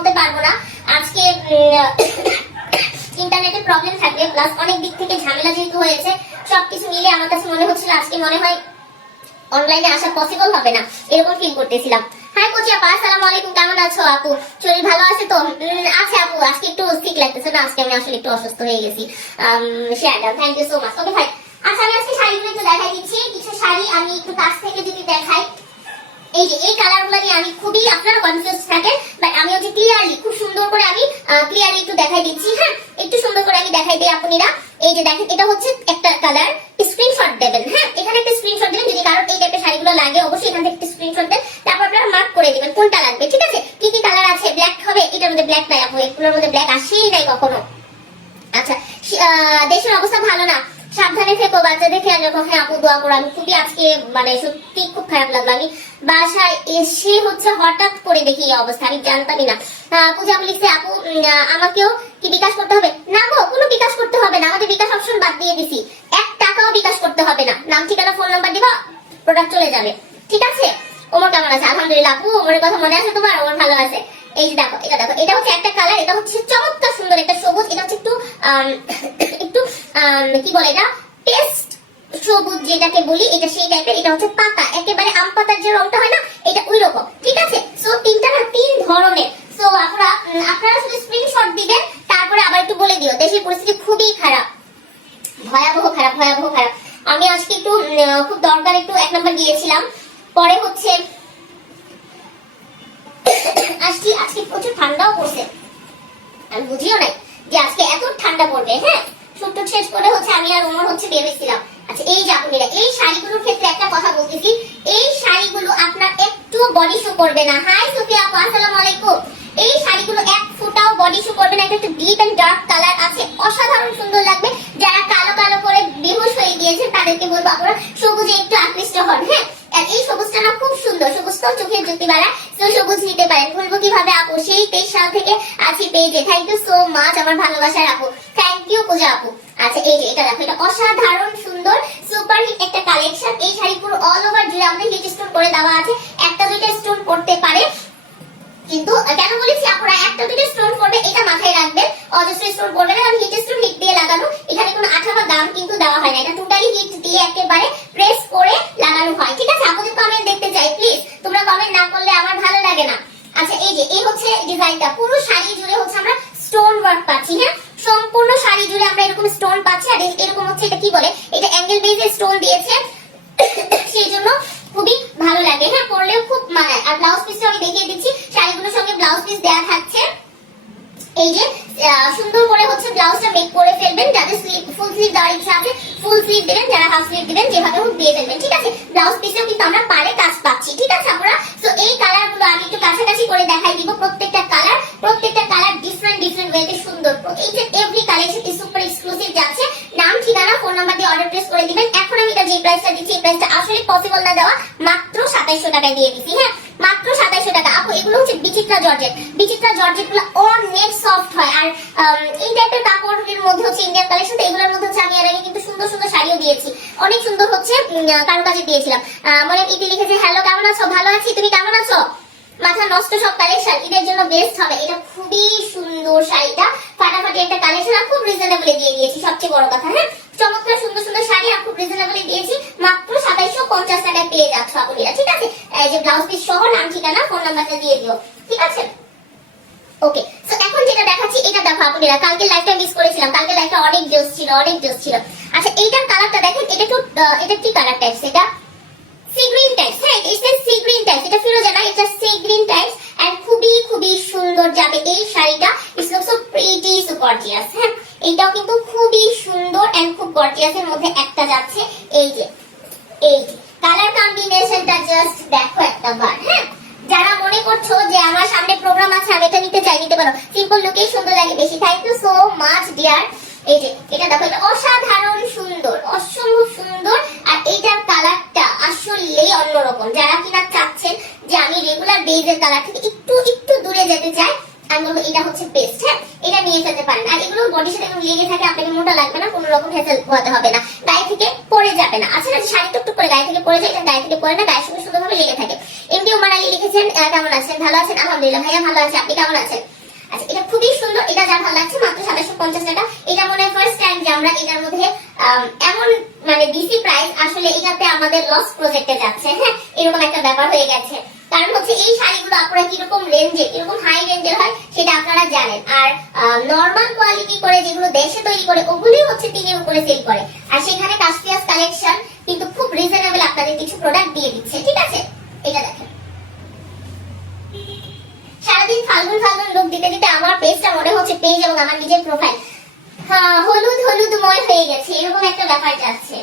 বলতে পারবো না। আজকে ইন্টারনেটের প্রবলেম থাকবে, প্লাস অনেক দিক থেকে ঝামেলা যেহেতু হয়েছে, সবকিছু মিলে আমার কাছে মনে হচ্ছিল আজকে মনে হয় অনলাইনে আসা পসিবল হবে না, এরকম ফিল করতেছিলাম। হাই কোচি আপা, আসসালামু আলাইকুম, কেমন আছো আপু? শরীর ভালো আছে তো? আছে আপু, আজকে একটু সিক লাগতেছে না, আজকে আমি আসলে একটু অসুস্থ হয়ে গেছি। শেয়ার দাও, থ্যাংক ইউ সো মাচ। ওকে ভাই, আচ্ছা আমি আজকে শাড়িগুলো একটু দেখাই দিচ্ছি। কিছু শাড়ি আমি একটু কাছ থেকে যদি দেখাই, এই যে এই কালারগুলো নিয়ে আমি খুবই, আপনারা কনফিউজ থাকেন, বাট আমি হচ্ছে ক্লিয়ারলি খুব সুন্দর করে আমি ক্লিয়ারলি একটু দেখাই দিচ্ছি। হ্যাঁ, একটু সুন্দর করে আমি দেখাই দিই আপনারা। এই যে দেখেন, এটা হচ্ছে একটা কালার, স্ক্রিনশট দেবেন। হ্যাঁ, এখানে একটা স্ক্রিনশট দিবেন, যদি কারোর এই টাইপের শাড়িগুলো লাগে অবশ্যই এখান থেকে একটা স্ক্রিনশট দেন, তারপর আপনারা মার্ক করে দিবেন কোনটা লাগবে। ঠিক আছে, কি কি কালার আছে? ব্ল্যাক হবে, এটার মধ্যে ব্ল্যাক নাই আপু, এগুলোর মধ্যে ব্ল্যাক আসেই নাই কখনো। আচ্ছা, দেশের অবস্থা ভালো না, সাবধানে থেকো, বাচ্চাদের খেয়াল রাখো। হ্যাঁ আপু, দোয়া করো। আমি খুবই আজকে মানে সত্যি খুব খারাপ লাগলো, আমি বাসায় এসে হচ্ছে হঠাৎ করে দেখি এই অবস্থা, আমি জানতামই না। পূজা আপু লিখছে, আপু আমাকেও কি বিকাশ করতে হবে? না গো, কোনো বিকাশ করতে হবে না, আমাদের বিকাশ অপশন বাদ দিয়ে দিছি, 1 টাকাও বিকাশ করতে হবে না। নাম ঠিকানা ফোন নাম্বার দিবা, প্রোডাক্ট চলে যাবে। ঠিক আছে? ওমর কেমন আছে? আলহামদুলিল্লাহ আপু, ওমরের কথা মনে আছে তোমার? ওমর ভালো আছে। এই যে দেখো, এটা দেখো, এটা হচ্ছে একটা কালার, এটা হচ্ছে চমৎকার সুন্দর একটা সবুজ, এটা হচ্ছে একটু একটু কি বলে এটা, পেস্ট সবুজ যেটাকে বলি, এটা সেই টাইপের। এটা হচ্ছে পাতা, একেবারে আম পাতার যে রংটা হয় না, এটা ওই রকম। ঠিক আছে, সো তিনটা না 3 ধরনের। সো আপনারা শুধু স্ক্রিনশট দিবেন, তারপরে আবার একটু বলে দিও, দেশের পরিস্থিতি খুবই খারাপ, ভয়াবহ খারাপ, ভয়াবহ খারাপ। আমি আজকে একটু খুব দরকার একটু 1 নাম্বার গিয়েছিলাম, পরে হচ্ছে আজকে প্রচুর ঠান্ডাও পড়ছে, আমি বুঝিও নাই যে আজকে এত ঠান্ডা পড়বে। হ্যাঁ, শুট শেষ করে হচ্ছে আমি আর ওমর হচ্ছে বের হয়েছিলাম। আচ্ছা, এই যে আপনারা এই শাড়িগুলোর ক্ষেত্রে একটা কথা বলতেছি, এই শাড়িগুলো আপনার একটু বডি শো করবে না। হাই সুফিয়া আপু, আসসালামু আলাইকুম। এই শাড়িগুলো এক ফুটাও বডি শো করবে না, এটা একটা ডিপ এন্ড ডার্ক কালার আছে, অসাধারণ সুন্দর লাগবে। যারা কালো কালো করে বেহুশ হয়ে গিয়েছে তাদেরকে বলবো আপনারা সবুজে একটু আকৃষ্ট হন। হ্যাঁ, আর এই সবুজটা না খুব সুন্দর, সবুজটাও চোখের জ্যোতি বাড়ায়, তো সবুজ নিতে পারেন। বলবো কিভাবে আপু? সেই 23 সাল থেকে আছি পেজে। থ্যাংক ইউ সো মাচ আমার ভালোবাসার আপু, থ্যাংক ইউ পূজা আপু। আচ্ছা, এই যে এটা দেখো, এটা অসাধারণ সুন্দর সুপার হিট একটা কালেকশন। এই শাড়ি পুরো অল ওভার জুড়ে আমাদের হিট স্টোন করে দেওয়া আছে, একটা দুইটা স্টোন পড়তে পারে, কিন্তু কেন বলেছি আপনারা একটা দুটো স্টোন করবে এটা মাথায় রাখবেন, অজস্র স্টোন করবে না, কারণ হিট স্টোন হিট দিয়ে লাগানো, এখানে কোনো আঠা বা গাম কিন্তু দেওয়া হয় না, এটা টোটালি হিট দিয়ে একেবারে প্রেস করে লাগানো হয়। ঠিক আছে, আপনাদের কমেন্ট দেখতে চাই প্লিজ, তোমরা কমেন্ট না করলে আমার ভালো লাগে না। আচ্ছা, এই যে এই হচ্ছে ডিজাইনটা, পুরো শাড়ি জুড়ে হচ্ছে আমরা স্টোন ওয়ার্ক পাচ্ছি। হ্যাঁ, সম্পূর্ণ শাড়ি জুড়ে আমরা এরকম স্টোন পাচ্ছি, আর এরকম হচ্ছে এটা কি বলে, এটা অ্যাঙ্গেল বেজে স্টোন দিয়েছে, সেই জন্য খুবই ভালো লাগে। হ্যাঁ, পরলেও খুব মানায়। আর ব্লাউজ পিসটা আমি দেখিয়ে দিচ্ছি, শাড়িগুলোর সঙ্গে ব্লাউজ পিস দেওয়া থাকছে। এই যে সুন্দর করে হচ্ছে ব্লাউজটা মেক করে ফেলবেন, যাদের স্লিভ ফুল স্লিভ দেওয়ার ইচ্ছা আছে ফুল স্লিভ দিবেন, যারা হাফ স্লিভ দিবেন যেভাবে হোক দিয়ে ফেলবেন। ঠিক আছে, ব্লাউজ পিসেও কিন্তু আমরা পারে কাজ পাচ্ছি। ঠিক আছে আপনারা, সো এই কালারগুলো আমি একটু কাছাকাছি করে দেখাই দিব। প্রত্যেকটা কালার ডিফারেন্ট ডিফারেন্ট ওয়েতে সুন্দর। এই যে every collection is super exclusive যাচ্ছে, নাম ঠিকানা ফোন নাম্বার দিয়ে অর্ডার প্লেস করে দিবেন। এখন আমি এটা যে প্রাইসটা দিচ্ছি, এই প্রাইসটা আসলে পসিবল না দেওয়া, মাত্র 2700 টাকায় দিয়ে দিচ্ছি। হ্যাঁ, মাত্র 2700 টাকা। আপু এগুলো হচ্ছে বিচিত্রা জর্জেট, বিচিত্রা জর্জেট গুলো অনেক সফট হয়, আর এই টাইপের কাপড়ের মধ্যে হচ্ছে ইন্ডিয়ান কালেকশন, তো এগুলোর মধ্যে হচ্ছে আমি এর আগে কিন্তু সুন্দর সুন্দর শাড়িও দিয়েছি, অনেক সুন্দর হচ্ছে কারুকাজে দিয়েছিলাম। মনে ইতি লিখেছে, হ্যালো কেমন আছো? ভালো আছি, তুমি কেমন আছো? মাথা নষ্ট সব কালেকশন ঈদের জন্য বেস্ট হবে। এটা খুবই সুন্দর শাড়িটা, ফাটাফাটি একটা কালেকশন, আর খুব রিজনেবলে দিয়ে দিয়েছি, সবচেয়ে বড় কথা। হ্যাঁ, চমৎকার সুন্দর সুন্দর শাড়ি আর খুব রিজনেবলে দিয়েছি, মাত্র 2750 টাকায় পেয়ে যাচ্ছ আপনারা। ঠিক আছে, এই যে ব্লাউজ পিস সহ নাম ঠিকানা ফোন নাম্বারটা দিয়ে দিও। ঠিক আছে, ওকে। সো এখন যেটা দেখাচ্ছি এটা দেখো আপনারা, কালকে লাইভটা মিস করেছিলাম, কালকে লাইভটা অনেক জোস ছিল, অনেক জোস ছিল। আচ্ছা, এইটার কালারটা দেখেন, এটা একটু এটা কি কালার টাইপস? এটা সি গ্রিন টাইপস। হ্যাঁ, এটা সি গ্রিন টাইপস, এটা ফিরোজা না, এটা সি গ্রিন টাইপস, এন্ড খুবই খুবই সুন্দর যাবে এই শাড়িটা। It's look so pretty, so gorgeous. হ্যাঁ, এটাও কিন্তু খুবই সুন্দর এন্ড খুব গর্জিয়াসের মধ্যে একটা যাচ্ছে। এই যে কালার কম্বিনেশনটা জাস্ট দেখো একটা বার। হ্যাঁ, যারা মনে করছো যে আমার সামনে প্রোগ্রাম আছে আমি এটা নিতে চাই, নিতে পারো, সিম্পল লুকেই সুন্দর লাগে বেশি। Thank you so much dear. এই যে এটা দেখো, এটা অসাধারণ সুন্দর, অসম্ভব সুন্দর, আর এইটার কালারটা আসলেই অন্যরকম। যারা কিনা চাচ্ছেন যে আমি রেগুলার বেজের কালার থেকে একটু একটু দূরে যেতে চাই, আমি বলবো এটা হচ্ছে বেস্ট। হ্যাঁ, এটা নিয়ে ফেলতে পারেন। আর এগুলো বডির সাথে এগুলো লেগে থাকে, আপনাকে মোটা লাগবে না, কোনো রকম হেসেল হতে হবে না, গায়ে থেকে পড়ে যাবে না। আচ্ছা, শাড়ি টুকটুক করে গায়ে থেকে পড়ে যায়, এটা গায়ে থেকে পড়ে না, গায়ের সঙ্গে সুন্দরভাবে লেগে থাকে। এমনি উমার আলী লিখেছেন কেমন আছেন, ভালো আছেন? আলহামদুলিল্লাহ ভাইয়া ভালো আছে, আপনি কেমন আছেন? আচ্ছা, এটা খুবই সুন্দর, এটা যার ভালো লাগছে মাত্র 2750 টাকা। এটা মনে হয় ফার্স্ট টাইম যে আমরা এটার মধ্যে এমন মানে ডিসি প্রাইস, আসলে এটাতে আমাদের লস প্রজেক্টে যাচ্ছে। হ্যাঁ, এরকম একটা ব্যাপার হয়ে গেছে। কারণ হচ্ছে এই শাড়িগুলো আপনারা কিরকম রেঞ্জে, কিরকম হাই রেঞ্জের হয় সেটা আপনারা জানেন। আর নরমাল কোয়ালিটি করে যেগুলো দেশে তৈরি করে ওগুলোই হচ্ছে 3 এর উপরে সেল করে। আর সেখানে কাশপিয়াস কালেকশন কিন্তু খুব রিজনেবল আপনাদের কিছু প্রোডাক্ট দিয়ে দিচ্ছে। ঠিক আছে, এটা দেখেন। সারাদিন ফাল্গুন ফাল্গুন লুক দিতে দিতে আমার পেজটা মনে হচ্ছে পেজ এবং আমার নিজের প্রোফাইল হলুদ হলুদময় হয়ে গেছে, এরকম একটা ব্যাপার যাচ্ছে।